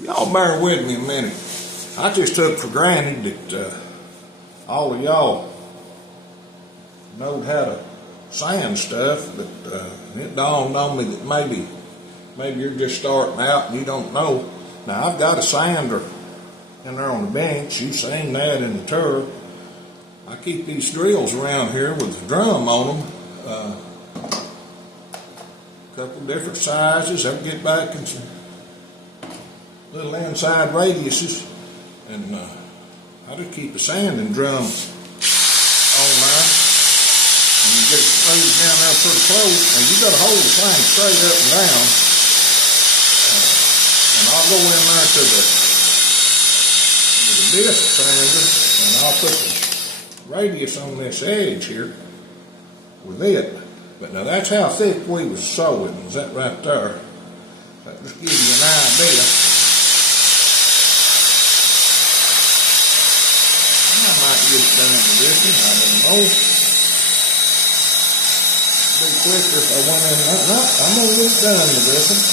Y'all bear with me a minute. I just took for granted that all of y'all know how to sand stuff, but it dawned on me that maybe you're just starting out and you don't know. Now, I've got a sander in there on the bench. You've seen that in the tour. I keep these drills around here with a drum on them. A couple different sizes. I'll get back in some little inside radiuses. And I just keep a sanding drum on there. And you get it moved down there pretty close. And you got to hold the thing straight up and down. And I'll go in there to the disc sander, and I'll put the radius on this edge here with it. But now that's how thick we was sewing. Is that right there? That just gives you an idea. I might get it done with this one. I don't know. It'd be quicker if I went in there. No, I'm gonna get it done with this one.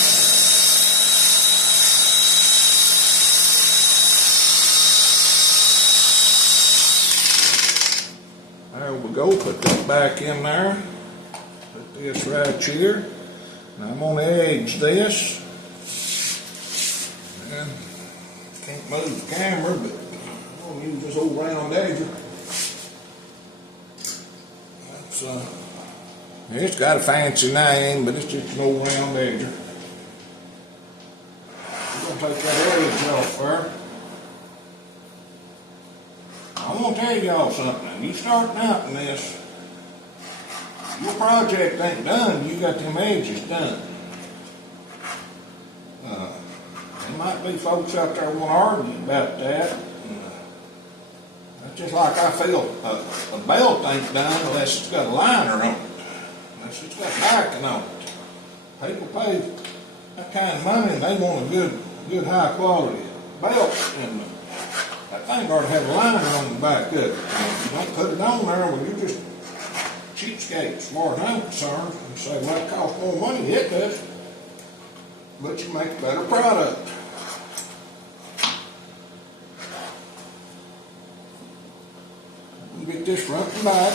There we go. Put that back in there. Put this right here. Now I'm going to edge this. And can't move the camera, but I'm going to use this old round edger. It's got a fancy name, but it's just an old round edger. I'm going to take that edge off there. I'm going to tell y'all something. You starting out in this, your project ain't done, you got them edges done. There might be folks out there want to argue about that. That's just like I feel a belt ain't done unless it's got a liner on it. Unless it's got backing on it. People pay that kind of money and they want a good high quality belt. And that thing ought to have a liner on the back of it. If you don't put it on there, well, you're just cheapskate as far as I'm concerned. You say, well, it costs more money. It does. But you make a better product. Get this front and back.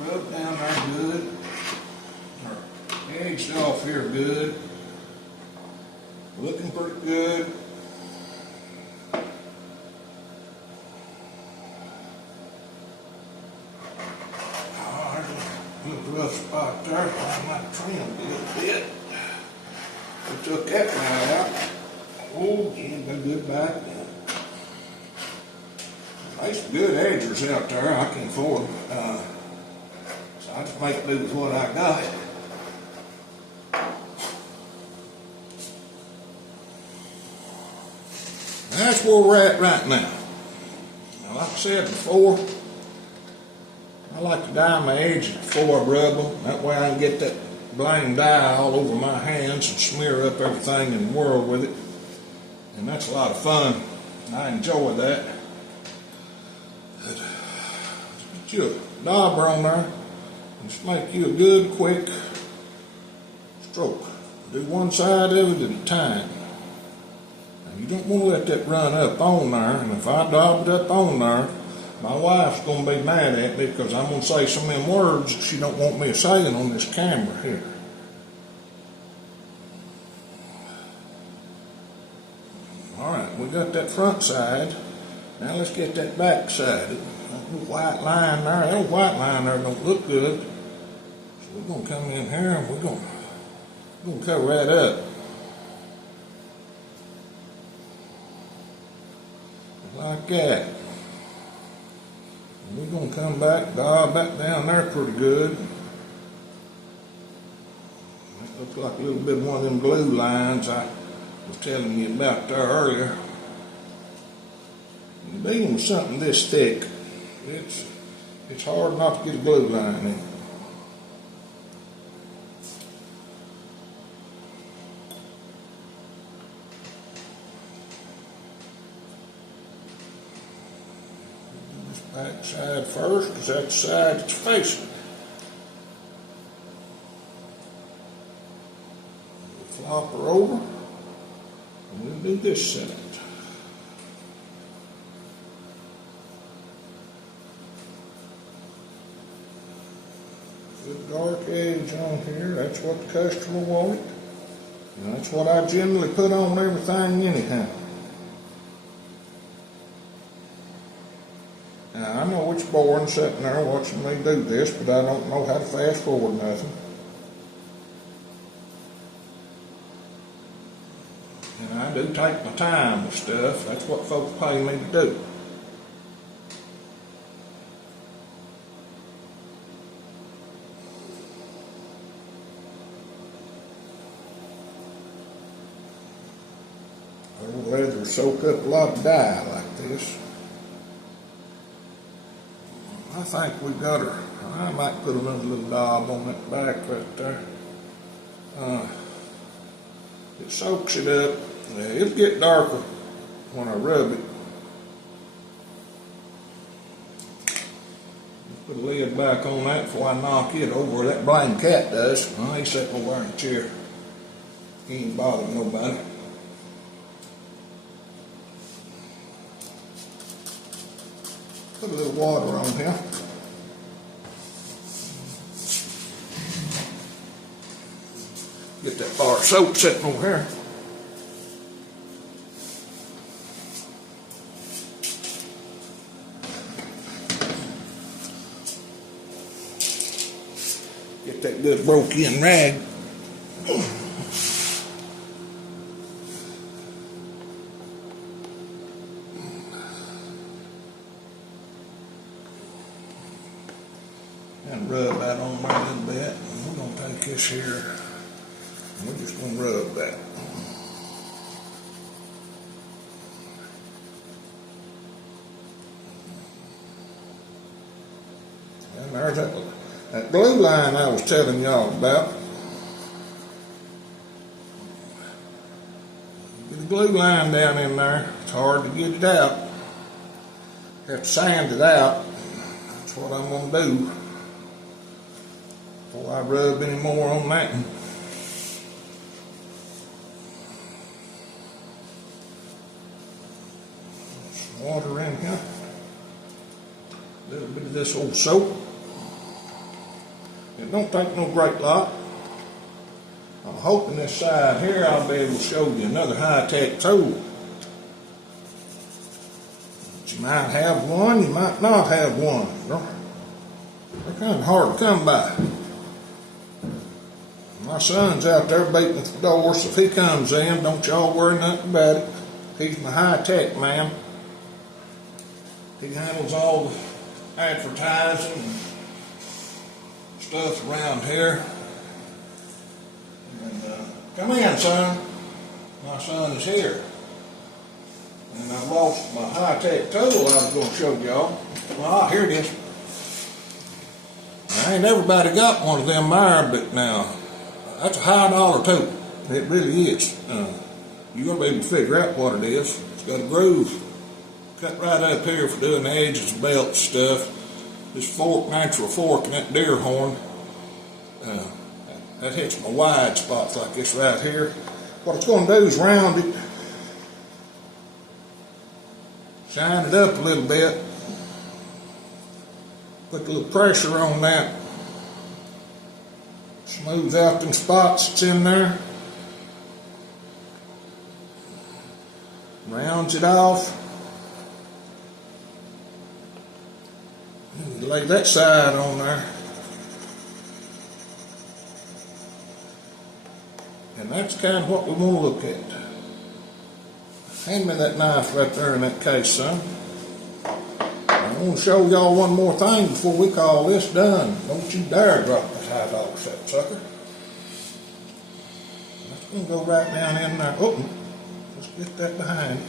Rub down there good. Or edged off here good. Looking pretty good. Oh, there's a little rough spot there. I might trim a little bit. We took that right out. Oh, yeah, got a good back now. There's some good edgers out there. I can afford them. So I just make do with what I got. That's where we're at right now. Now, like I said before, I like to dye my edges before I rub them. That way I can get that blamed dye all over my hands and smear up everything in the world with it. And that's a lot of fun. I enjoy that. Get you a dauber on there and just make you a good, quick stroke. Do one side of it at a time. You don't want to let that run up on there, and if I daub it up on there, my wife's going to be mad at me because I'm going to say some of them words that she don't want me saying on this camera here. Alright, we got that front side. Now let's get that back side. That little white line there, that little white line there don't look good. So we're going to come in here and we're going to cover that up. Like that. And we're going to come back, dial back down there pretty good. That looks like a little bit of one of them glue lines I was telling you about there earlier. And being with something this thick, it's hard not to get a glue line in. Back side first, because that's the side it's facing. Flop her over, and we'll do this side. Good dark edge on here, that's what the customer wanted. And that's what I generally put on everything anyhow. Now I know it's boring sitting there watching me do this, but I don't know how to fast forward nothing. And I do take my time with stuff, that's what folks pay me to do. Old leather soak up a lot of dye like this. I think we got her. I might put another little daub on that back right there. It soaks it up. It'll get darker when I rub it. Put a lid back on that before I knock it over. That blind cat does. Well, he's sitting over in the chair. He ain't bothering nobody. Put a little water on here. Get that bar of soap sitting over here. Get that good broke in rag. And rub that on there a little bit. And we're going to take this here and we're just going to rub that. And there's that glue line I was telling y'all about. Get a glue line down in there. It's hard to get it out. Have to sand it out. That's what I'm going to do before I rub any more on that one. Some water in here. A little bit of this old soap. It don't take no great lot. I'm hoping this side here I'll be able to show you another high-tech tool. But you might have one, you might not have one. They're kind of hard to come by. My son's out there beating at the door, so if he comes in, don't y'all worry nothing about it. He's my high-tech man. He handles all the advertising and stuff around here. And come in, son. My son is here. And I've lost my high-tech tool I was going to show y'all. Well, here it is. Ain't everybody got one of them there, but now that's a high-dollar tool. It really is. You're going to be able to figure out what it is. It's got a groove cut right up here for doing the edges of belt stuff. This fork, natural fork, and that deer horn, that hits my wide spots like this right here. What it's going to do is round it, shine it up a little bit, put a little pressure on that, smooth out them spots that's in there, rounds it off. Lay that side on there. And that's kind of what we want to look at. Hand me that knife right there in that case, son. I want to show y'all one more thing before we call this done. Don't you dare drop this high-dollar set, sucker. That's going to go right down in there. Oh, let's get that behind it.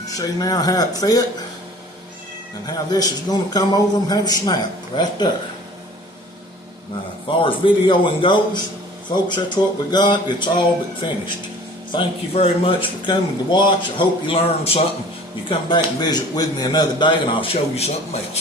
You see now how it fit? And how this is going to come over and have a snap right there. Now, as far as videoing goes, folks, that's what we got. It's all but finished. Thank you very much for coming to watch. I hope you learned something. You come back and visit with me another day and I'll show you something else.